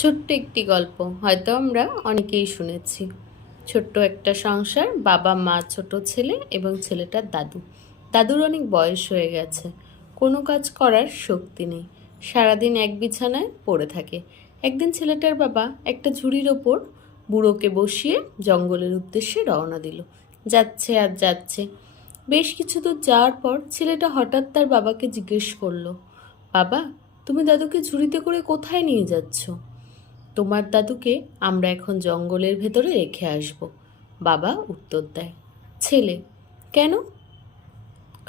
ছোট্ট একটি গল্প হয়তো আমরা অনেকেই শুনেছি। ছোট্ট একটা সংসার, বাবা মা, ছোট ছেলে এবং ছেলেটার দাদু। দাদুর অনেক বয়স হয়ে গেছে, কোনো কাজ করার শক্তি নেই, সারাদিন এক বিছানায় পড়ে থাকে। একদিন ছেলেটার বাবা একটা ঝুড়ির ওপর বুড়োকে বসিয়ে জঙ্গলের উদ্দেশ্যে রওনা দিল। যাচ্ছে আর যাচ্ছে, বেশ কিছু দূর যাওয়ার পর ছেলেটা হঠাৎ তার বাবাকে জিজ্ঞেস করলো, বাবা, তুমি দাদুকে ঝুড়িতে করে কোথায় নিয়ে যাচ্ছ? তোমার দাদুকে আমরা এখন জঙ্গলের ভেতরে রেখে আসব, বাবা উত্তর দেয়। ছেলে, কেন?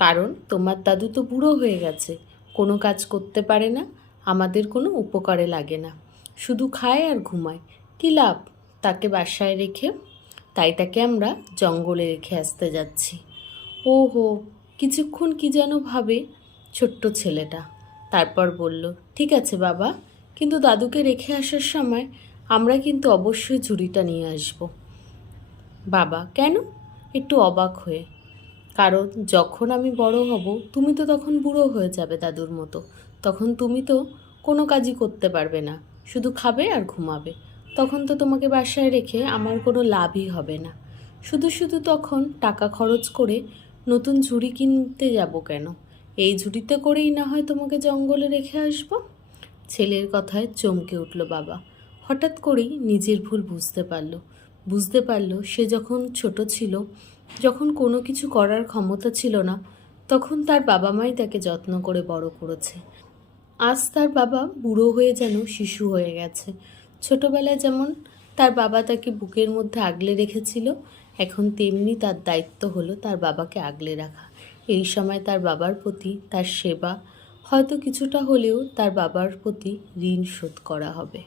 কারণ তোমার দাদু তো বুড়ো হয়ে গেছে, কোনো কাজ করতে পারে না, আমাদের কোনো উপকারে লাগে না, শুধু খায় আর ঘুমায়, কী লাভ তাকে বাসায় রেখে? তাই তাকে আমরা জঙ্গলে রেখে আসতে যাচ্ছি। ওহো, কিছুক্ষণ কি যেন ভাবে ছোট্ট ছেলেটা, তারপর বলল, ঠিক আছে বাবা, কিন্তু দাদুকে রেখে আসার সময় আমরা কিন্তু অবশ্যই ঝুড়িটা নিয়ে আসব। বাবা, কেন? একটু অবাক হয়ে। কারণ যখন আমি বড় হব তুমি তো তখন বুড়ো হয়ে যাবে দাদুর মতো, তখন তুমি তো কোনো কাজই করতে পারবে না, শুধু খাবে আর ঘুমাবে। তখন তো তোমাকে বাসায় রেখে আমার কোনো লাভই হবে না। শুধু শুধু তখন টাকা খরচ করে নতুন ঝুড়ি কিনতে যাব কেন? এই ঝুড়িতে করেই না হয় তোমাকে জঙ্গলে রেখে আসবো। ছেলের কথায় চমকে উঠল বাবা। হঠাৎ করেই নিজের ভুল বুঝতে পারল সে যখন ছোট ছিল, যখন কোনো কিছু করার ক্ষমতা ছিল না, তখন তার বাবা মাই তাকে যত্ন করে বড় করেছে। আজ তার বাবা বুড়ো হয়ে যেন শিশু হয়ে গেছে। ছোটবেলায় যেমন তার বাবা তাকে বুকের মধ্যে আগলে রেখেছিল, এখন তেমনি তার দায়িত্ব হলো তার বাবাকে আগলে রাখা। এই সময় তার বাবার প্রতি তার সেবা, হয়তো কিছুটা হলেও তার বাবার প্রতি ঋণ শোধ করা হবে।